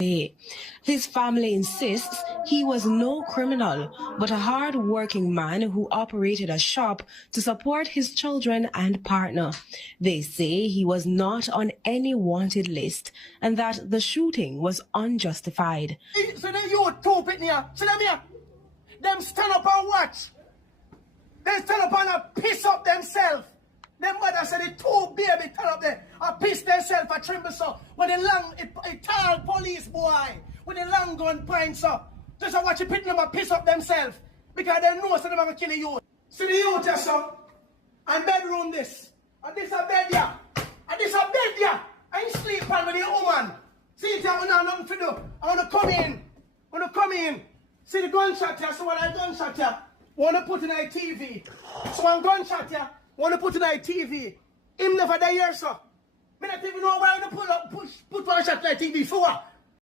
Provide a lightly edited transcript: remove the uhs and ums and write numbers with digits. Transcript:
His family insists he was no criminal, but a hard-working man who operated a shop to support his children and partner. They say he was not on any wanted list and that the shooting was unjustified. So then you two it here. So them stand up and watch. They stand up and piss up themselves. Them mother said the two baby stand up there and piss themselves and tremble so. When the long, a tall police boy with a long gun points up. Just watch the pit them and piss up themselves. Because they know so they're going to kill the youth. See the youth here, so. And bedroom this. And this a bed here. And this a bed here. I ain't sleep on with the woman. See it here, I have nothing to do. I want to come in. I want to come in. See the gunshot here, so when I gunshot here, want to put in a TV. So one gunshot here, want to put in a TV. Him never die here, sir. Me not even know why I want to put one shot in a TV for.